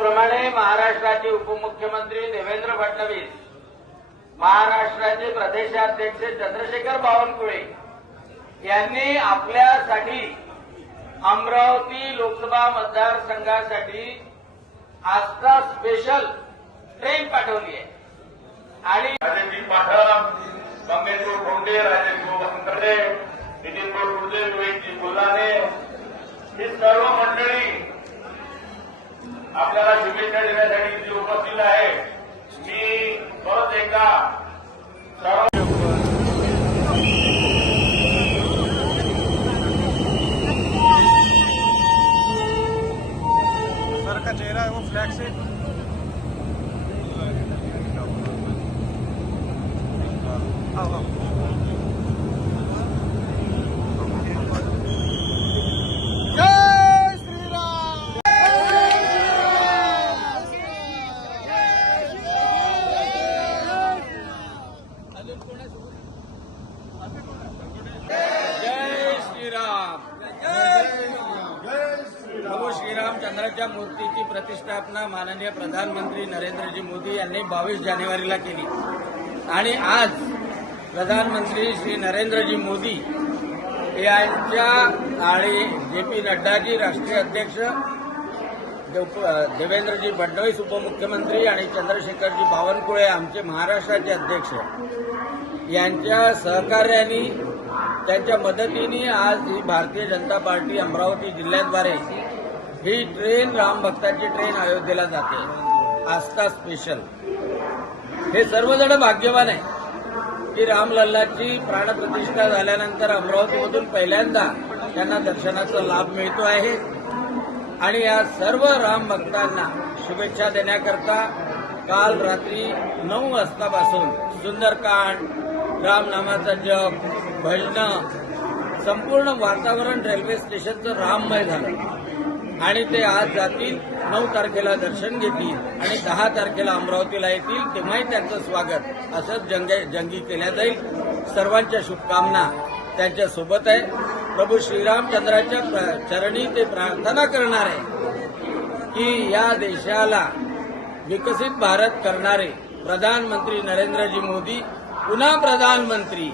महाराष्ट्राचे उपमुख्यमंत्री देवेंद्र फडणवीस महाराष्ट्राचे प्रदेशाध्यक्ष चंद्रशेखर बावनकुळे यांनी आपल्यासाठी अमरावती लोकसभा मतदारसंघासाठी आस्था स्पेशल ट्रेन पाठवली आहे. आणि राजेजी पाठक मंगेशवर कोंडे राजेश वंकरे नितीन गुर्जे विवेकजी गुल्हाने ही सर्व मंडळी आपल्याला शुभेच्छा देण्यासाठी इथे उपस्थित आहे. मी परत एकदा सर्व सर का चेहरा है वो फ्लैग से। आओ आओ जय श्री राम जय श्रीराम प्रभू चंद्राच्या मूर्तीची प्रतिष्ठापना माननीय प्रधानमंत्री नरेंद्रजी मोदी यांनी बावीस जानेवारीला केली. आणि आज प्रधानमंत्री श्री नरेंद्रजी मोदी यांच्या आणि जे पी नड्डाजी राष्ट्रीय अध्यक्ष देव- देवेंद्रजी फडणवीस उपमुख्यमंत्री आणि चंद्रशेखरजी बावनकुळे आमचे महाराष्ट्राचे अध्यक्ष यांच्या सहकार्याने त्यांच्या मदतीने आज ही भारतीय जनता पार्टी अमरावती जिल्ह्याद्वारे ही ट्रेन राम भक्ताची ट्रेन अयोध्येला जाते. आस्था स्पेशल हे सर्वजण भाग्यवान आहे की रामलल्लाची प्राणप्रतिष्ठा झाल्यानंतर अमरावतीमधून पहिल्यांदा त्यांना दर्शनाचा लाभ मिळतो आहे. आणि या सर्व राम भक्तांना शुभेच्छा देण्याकरता काल रात्री नऊ वाजतापासून सुंदरकांड रामनामाचा जप भजनं संपूर्ण वातावरण रेल्वे स्टेशनचं राममय झालं. आणि ते आज जातील. नऊ तारखेला दर्शन घेतील आणि दहा तारखेला अमरावतीला येतील. तेव्हाही त्यांचं स्वागत असंच जंगे जंगी केल्या जाईल. सर्वांच्या शुभकामना त्यांच्यासोबत आहे. प्रभू श्रीरामचंद्राच्या प्र- चरणी ते प्रार्थना करणार आहे की या देशाला विकसित भारत करणारे प्रधानमंत्री नरेंद्रजी मोदी पुन्हा प्रधानमंत्री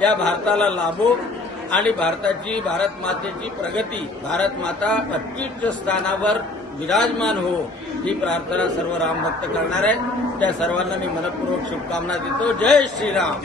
या भारताला लाभो. आणि भारताची भारत मातेची प्रगती भारत माता अत्युच्च स्थानावर विराजमान हो ही प्रार्थना सर्व रामभक्त करणार आहे त्या सर्वांना मी मनपूर्वक शुभकामना देतो. जय श्रीराम.